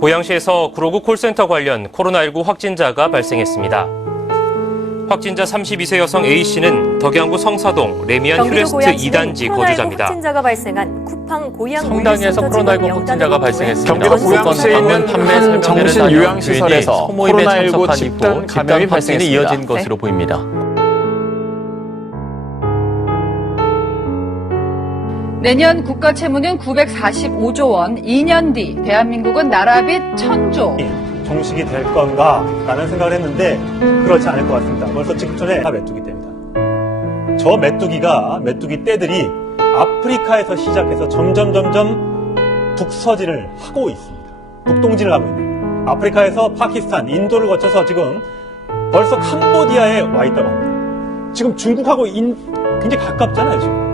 고양시에서 구로구 콜센터 관련 코로나19 확진자가 발생했습니다. 확진자 32세 여성 A씨는 덕양구 성사동 레미안 휴레스트 고양시는 2단지 코로나19 거주자입니다. 확진자가 발생한 쿠팡 고양 성당에서 물류센터 코로나19 직원 확진자가 발생했습니다. 경기도 고양시에 있는 있습니다. 정신 요양시설에서 소모임에 코로나19 참석한 집단 감염이 발생했습니다. 이어진 것으로 보입니다. 내년 국가 채무는 945조 원, 2년 뒤 대한민국은 나라빚 1000조. 종식이 될 건가라는 생각을 했는데 그렇지 않을 것 같습니다. 벌써 직전에 다 메뚜기 때입니다. 저 메뚜기가 메뚜기 떼들이 아프리카에서 시작해서 점점 점점 북서진을 하고 있습니다. 북동진을 하고 있네요. 아프리카에서 파키스탄, 인도를 거쳐서 지금 벌써 캄보디아에 와 있다고 합니다. 지금 중국하고 인- 굉장히 가깝잖아요, 지금.